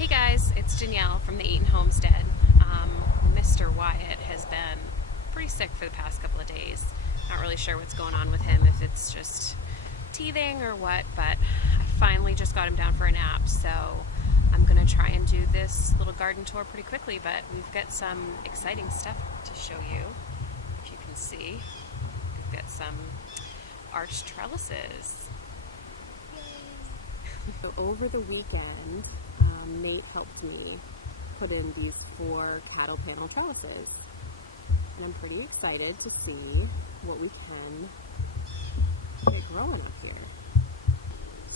Hey guys, it's Danielle from the Eaton Homestead. Mr. Wyatt has been pretty sick for the past couple of days. Not really sure what's going on with him, if it's just teething or what, but I finally just got him down for a nap, so I'm going to try and do this little garden tour pretty quickly, but we've got some exciting stuff to show you. If you can see, we've got some arched trellises. So over the weekend, Nate helped me put in these 4 cattle panel trellises, and I'm pretty excited to see what we can get growing up here.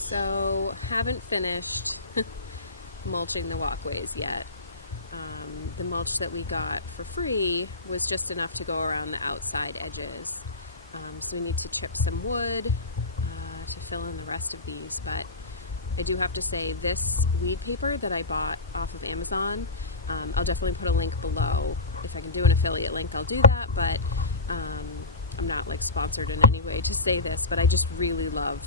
So haven't finished mulching the walkways yet. The mulch that we got for free was just enough to go around the outside edges, so we need to chip some wood to fill in the rest of these, but I do have to say, this weed paper that I bought off of Amazon, I'll definitely put a link below. If I can do an affiliate link, I'll do that, but I'm not like sponsored in any way to say this, but I just really love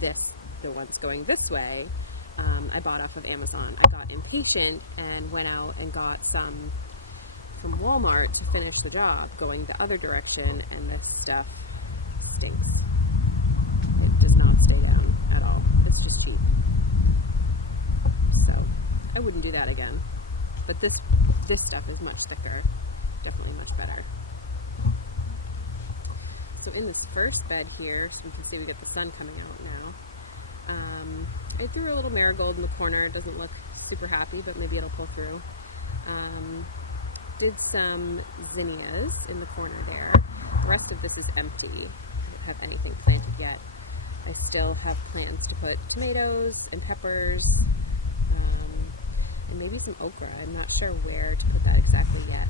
this, the ones going this way. I bought off of Amazon. I got impatient and went out and got some from Walmart to finish the job, going the other direction, and this stuff stinks. It does not stay down at all. It's just cheap. So I wouldn't do that again. But this stuff is much thicker. Definitely much better. So in this first bed here, so we can see we get the sun coming out now. I threw a little marigold in the corner. It doesn't look super happy, but maybe it'll pull through. Did some zinnias in the corner there. The rest of this is empty. I don't have anything planted yet. I still have plans to put tomatoes and peppers, and maybe some okra. I'm not sure where to put that exactly yet.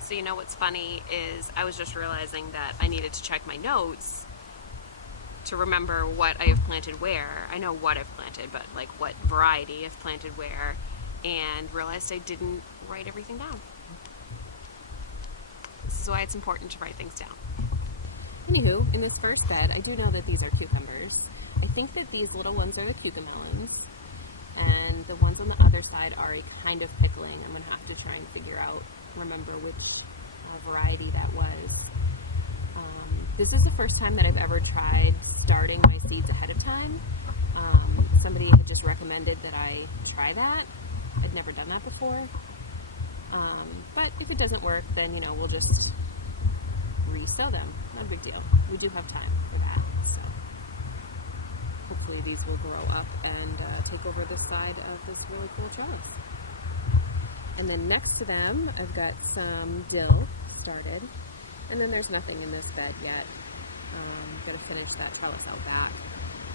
So you know what's funny is I was just realizing that I needed to check my notes to remember what I have planted where. I know what I've planted, but like what variety I've planted where, and realized I didn't write everything down. This is why it's important to write things down. Anywho, in this first bed, I do know that these are cucumbers. I think that these little ones are the cucamelons, and the ones on the other side are a kind of pickling. I'm going to have to try and remember which variety that was. This is the first time that I've ever tried starting my seeds ahead of time. Somebody had just recommended that I try that. I'd never done that before. But if it doesn't work, then, we'll just resow them. Not a big deal. We do have time for that. So hopefully these will grow up and take over this side of this really cool trellis. And then next to them, I've got some dill started. And then there's nothing in this bed yet. I'm going to finish that trellis out back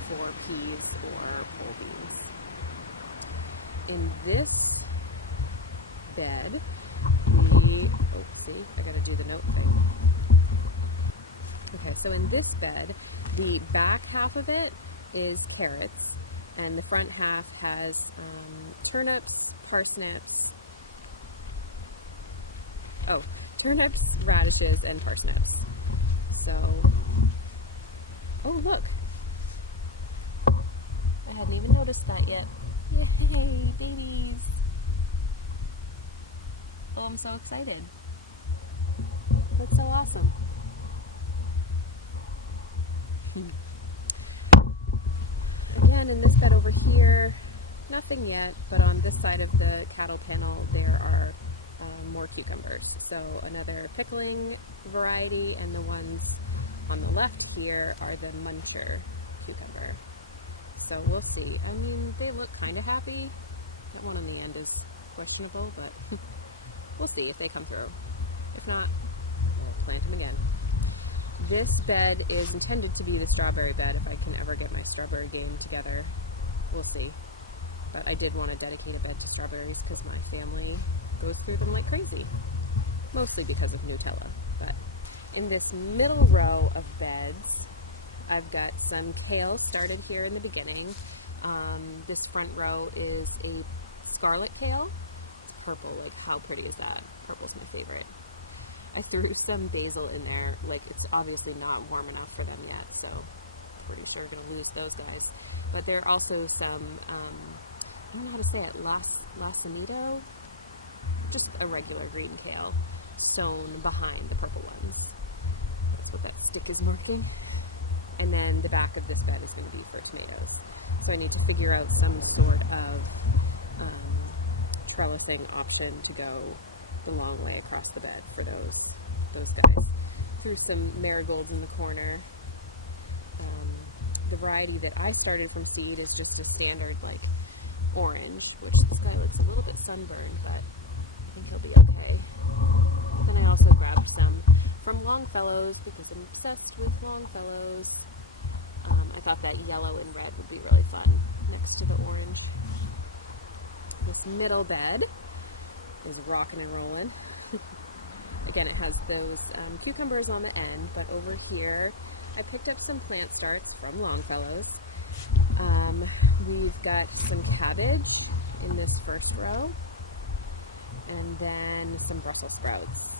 for peas or pole beans. In this bed, I got to do the note thing. Okay, so in this bed, the back half of it is carrots, and the front half has turnips, radishes, and parsnips. So, oh look, I hadn't even noticed that yet. Yay, babies! Oh, I'm so excited. That's so awesome. Again, in this bed over here, nothing yet, but on this side of the cattle panel there are more cucumbers. So another pickling variety, and the ones on the left here are the muncher cucumber. So we'll see. I mean, they look kind of happy. That one on the end is questionable, but we'll see if they come through. If not, we'll plant them again. This bed is intended to be the strawberry bed if I can ever get my strawberry game together. We'll see. But I did want to dedicate a bed to strawberries because my family goes through them like crazy. Mostly because of Nutella. But in this middle row of beds, I've got some kale started here in the beginning. This front row is a scarlet kale. It's purple. Like, how pretty is that? Purple's my favorite. I threw some basil in there. Like, it's obviously not warm enough for them yet, so I'm pretty sure we're going to lose those guys. But there are also some, I don't know to say it, Lasanito, just a regular green kale, sown behind the purple ones. That's what that stick is marking. And then the back of this bed is going to be for tomatoes. So I need to figure out some sort of trellising option to go the long way across the bed for those guys. Threw some marigolds in the corner. The variety that I started from seed is just a standard, like, orange, which this guy looks a little bit sunburned, but I think he'll be okay. Then I also grabbed some from Longfellows because I'm obsessed with Longfellows. I thought that yellow and red would be really fun next to the orange. This middle bed is rocking and rolling. Again, it has those cucumbers on the end, but over here I picked up some plant starts from Longfellows. We've got some cabbage in this first row, and then some Brussels sprouts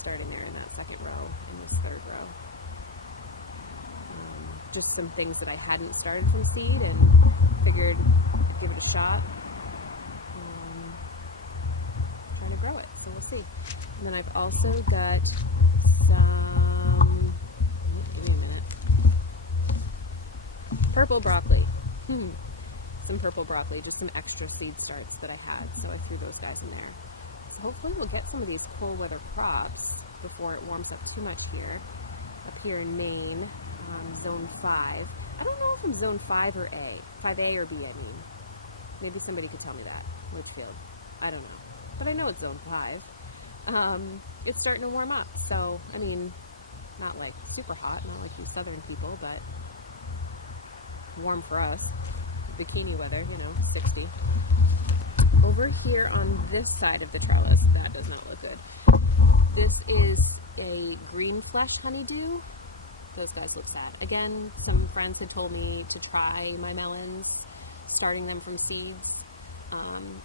starting there in that second row, and this third row. Just some things that I hadn't started from seed and figured I'd give it a shot and trying to grow it, so we'll see. And then I've also got some, give me a minute, purple broccoli. Some purple broccoli, just some extra seed starts that I had, so I threw those guys in there. So hopefully we'll get some of these cold weather crops before it warms up too much here. Up here in Maine, zone 5. I don't know if I'm zone 5 or A, 5A or B, I mean. Maybe somebody could tell me that, which field. I don't know. But I know it's zone 5. It's starting to warm up, so, I mean, not like super hot, not like you southern people, but warm for us. Bikini weather, 60. Over here on this side of the trellis, that does not look good. This is a green flesh honeydew. Those guys look sad. Again, some friends had told me to try my melons, starting them from seeds.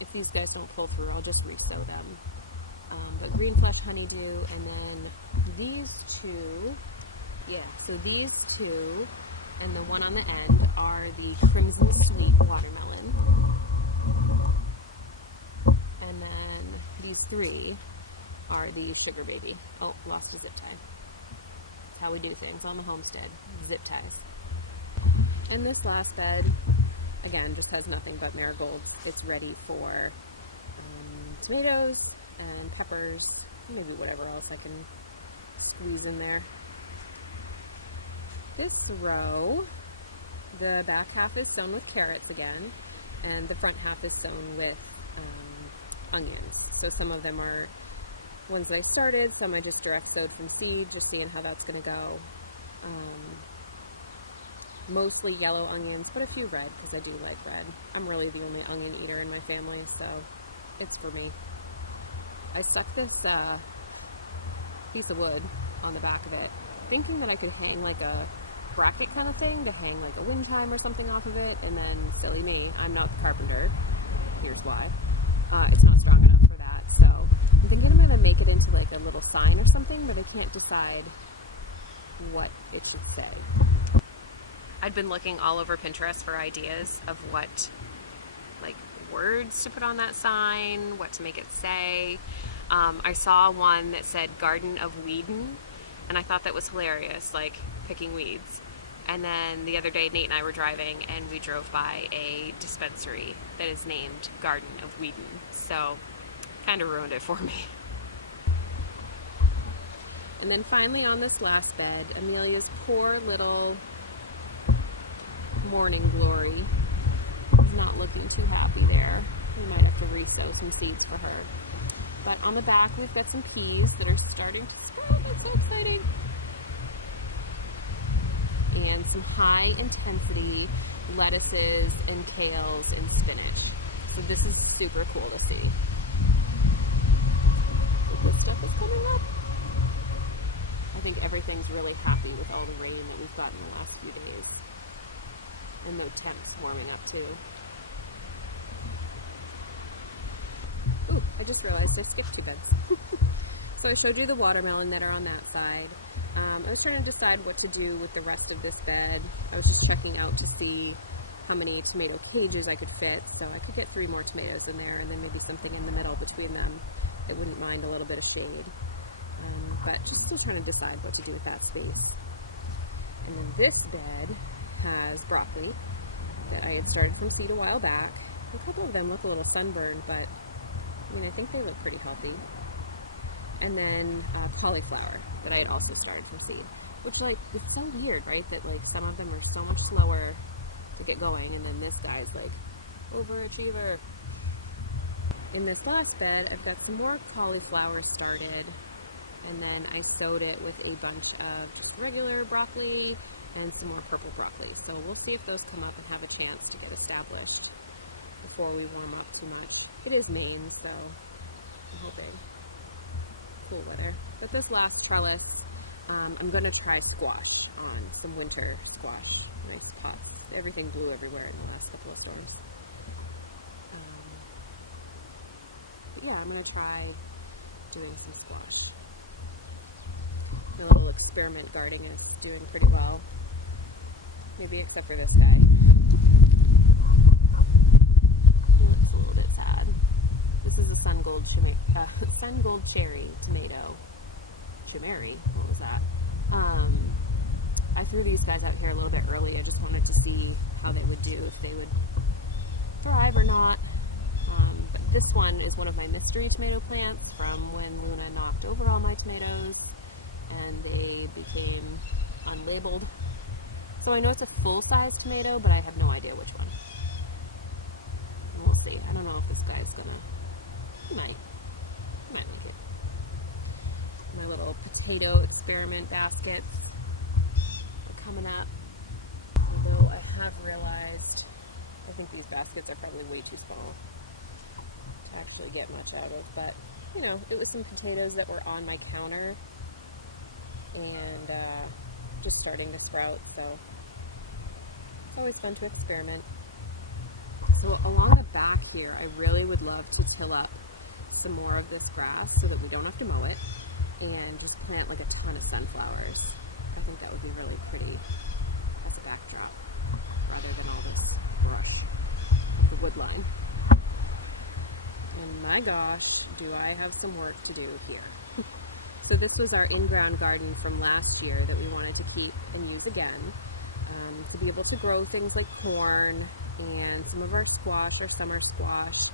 If these guys don't pull through, I'll just resow them. But green flesh honeydew, and then these two, so these two, and the one on the end are the crimson sweet watermelon. And then these three are the sugar baby. Oh, lost a zip tie. That's how we do things on the homestead. Zip ties. And this last bed, again, just has nothing but marigolds. It's ready for tomatoes and peppers, maybe whatever else I can squeeze in there. This row, the back half is sown with carrots again, and the front half is sown with onions. So some of them are ones that I started, some I just direct sowed from seed, just seeing how that's going to go. Mostly yellow onions, but a few red, because I do like red. I'm really the only onion eater in my family, so it's for me. I stuck this piece of wood on the back of it, thinking that I could hang like a bracket kind of thing, to hang like a wind chime or something off of it, and then, silly me, I'm not the carpenter. Here's why. It's not strong enough for that, so I'm thinking I'm going to make it into like a little sign or something, but I can't decide what it should say. I'd been looking all over Pinterest for ideas of what, like, words to put on that sign, what to make it say. I saw one that said Garden of Weedin, and I thought that was hilarious, like picking weeds. And then the other day, Nate and I were driving, and we drove by a dispensary that is named Garden of Weedin. So, kind of ruined it for me. And then finally on this last bed, Amelia's poor little morning glory is not looking too happy there. We might have to resow some seeds for her. But on the back, we've got some peas that are starting to sprout. It's so exciting. And some high intensity lettuces and kales and spinach. So this is super cool to see. So this stuff is coming up. I think everything's really happy with all the rain that we've gotten the last few days. And their temps warming up too. Ooh, I just realized I skipped 2 beds. So I showed you the watermelon that are on that side. I was trying to decide what to do with the rest of this bed. I was just checking out to see how many tomato cages I could fit, so I could get 3 more tomatoes in there, and then maybe something in the middle between them that wouldn't mind a little bit of shade. But just still trying to decide what to do with that space. And then this bed has broccoli that I had started from seed a while back. A couple of them look a little sunburned, but I mean, I think they look pretty healthy. And then cauliflower that I had also started from seed, which, like, it's so weird, right? That, like, some of them are so much slower to get going, and then this guy's like overachiever. In this last bed, I've got some more cauliflower started, and then I sowed it with a bunch of just regular broccoli and some more purple broccoli. So we'll see if those come up and have a chance to get established before we warm up too much. It is Maine, so I'm hoping cool weather. But this last trellis, I'm going to try squash on, some winter squash. Nice pots. Everything blew everywhere in the last couple of storms. Yeah, I'm going to try doing some squash. My little experiment gardening is doing pretty well. Maybe except for this guy. He looks a little bit sad. This is a sun gold cherry tomato. Chimeri, what was that? I threw these guys out here a little bit early. I just wanted to see how they would do, if they would thrive or not. But this one is one of my mystery tomato plants from when Luna knocked over all my tomatoes and they became unlabeled. So I know it's a full-size tomato, but I have no idea which one. And we'll see. I don't know if this guy's gonna... He might like it. My little potato experiment baskets are coming up. Although I have realized, I think these baskets are probably way too small to actually get much out of. But, you know, it was some potatoes that were on my counter and just starting to sprout, so it's always fun to experiment. So along the back here, I really would love to till up some more of this grass so that we don't have to mow it, and just plant like a ton of sunflowers. I think that would be really pretty as a backdrop, rather than all this brush, the wood line. And my gosh, do I have some work to do here. So this was our in-ground garden from last year that we wanted to keep and use again, to be able to grow things like corn and some of our squash, our summer squash,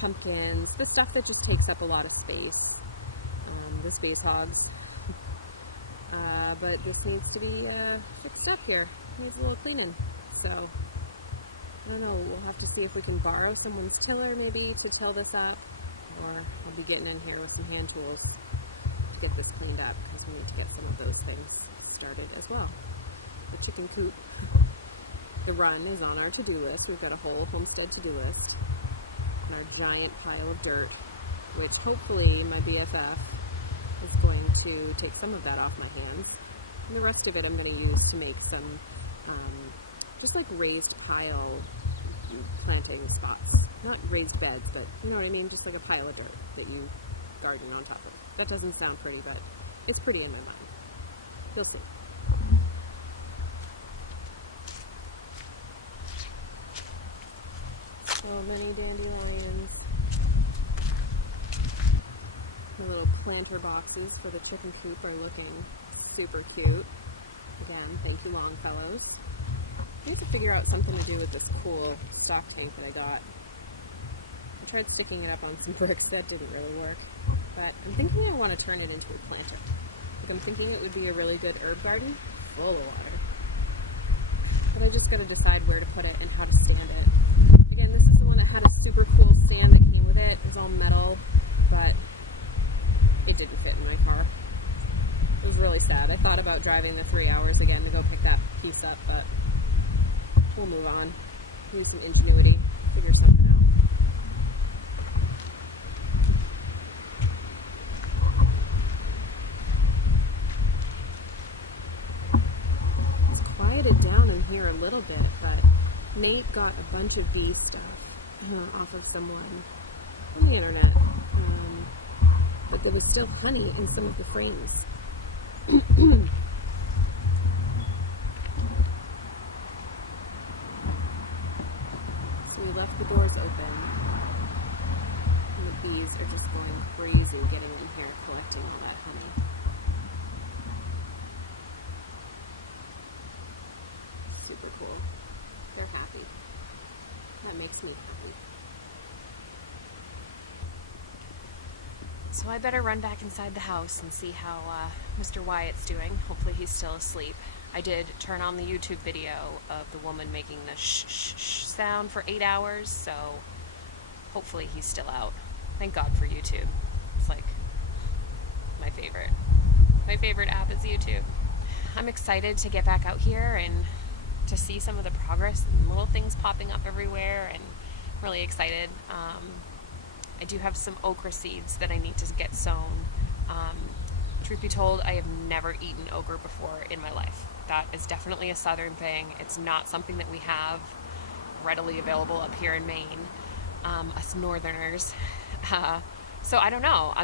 pumpkins, the stuff that just takes up a lot of space, the space hogs. But this needs to be fixed up here. It needs a little cleaning. So, I don't know, we'll have to see if we can borrow someone's tiller maybe to till this up, or I'll be getting in here with some hand tools to get this cleaned up, because we need to get some of those things started as well. The chicken coop. The run is on our to-do list. We've got a whole homestead to-do list. And our giant pile of dirt, which hopefully my BFF is going to take some of that off my hands. And the rest of it I'm going to use to make some just like raised pile planting spots. Not raised beds, but you know what I mean? Just like a pile of dirt that you garden on top of. That doesn't sound pretty, but it's pretty in my mind. You'll see. So many dandelions. The little planter boxes for the chicken coop are looking super cute. Again, thank you, Longfellows. I need to figure out something to do with this cool stock tank that I got. I tried sticking it up on some bricks. That didn't really work. But I'm thinking I want to turn it into a planter. Like, I'm thinking it would be a really good herb garden. Full of water. But I just got to decide where to put it and how to stand it. Again, this is the one that had a super cool stand that came with it. It was all metal, but it didn't fit in my car. It was really sad. I thought about driving the 3 hours again to go pick that piece up, but we'll move on. Use some ingenuity. Figure something out. It's quieted down in here a little bit, but Nate got a bunch of bee stuff off of someone on the internet. But there was still honey in some of the frames. And, the door's open, and the bees are just going crazy getting in here collecting all that honey. Super cool. They're happy. That makes me happy. So I better run back inside the house and see how Mr. Wyatt's doing. Hopefully he's still asleep. I did turn on the YouTube video of the woman making the shh shh shh sound for 8 hours, so hopefully he's still out. Thank God for YouTube. It's like my favorite. My favorite app is YouTube. I'm excited to get back out here and to see some of the progress and little things popping up everywhere, and really excited. I do have some okra seeds that I need to get sown. Truth be told, I have never eaten okra before in my life. That is definitely a southern thing. It's not something that we have readily available up here in Maine, us northerners. So I don't know.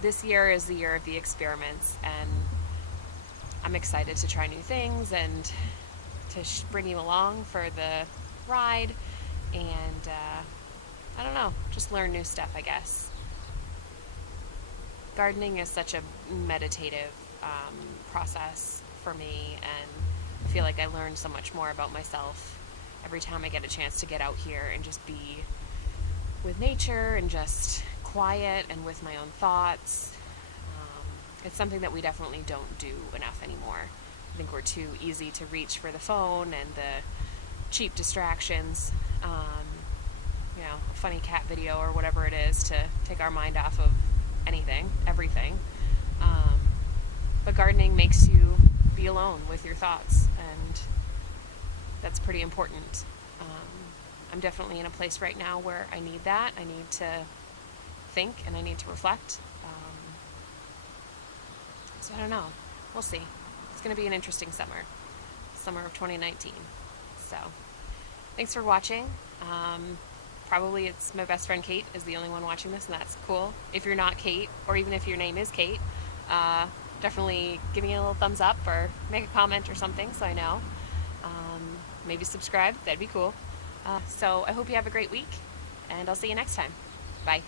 This year is the year of the experiments, and I'm excited to try new things and to bring you along for the ride, and I don't know, just learn new stuff, I guess. Gardening is such a meditative process for me, and I feel like I learn so much more about myself every time I get a chance to get out here and just be with nature and just quiet and with my own thoughts. It's something that we definitely don't do enough anymore. I think we're too easy to reach for the phone and the cheap distractions, a funny cat video or whatever it is to take our mind off of everything. But gardening makes you be alone with your thoughts, and that's pretty important. I'm definitely in a place right now where I need that. I need to think and I need to reflect. So I don't know. We'll see. It's going to be an interesting summer of 2019. So thanks for watching. Probably it's my best friend Kate is the only one watching this, and that's cool. If you're not Kate, or even if your name is Kate, definitely give me a little thumbs up or make a comment or something so I know. Maybe subscribe. That'd be cool. So I hope you have a great week, and I'll see you next time. Bye.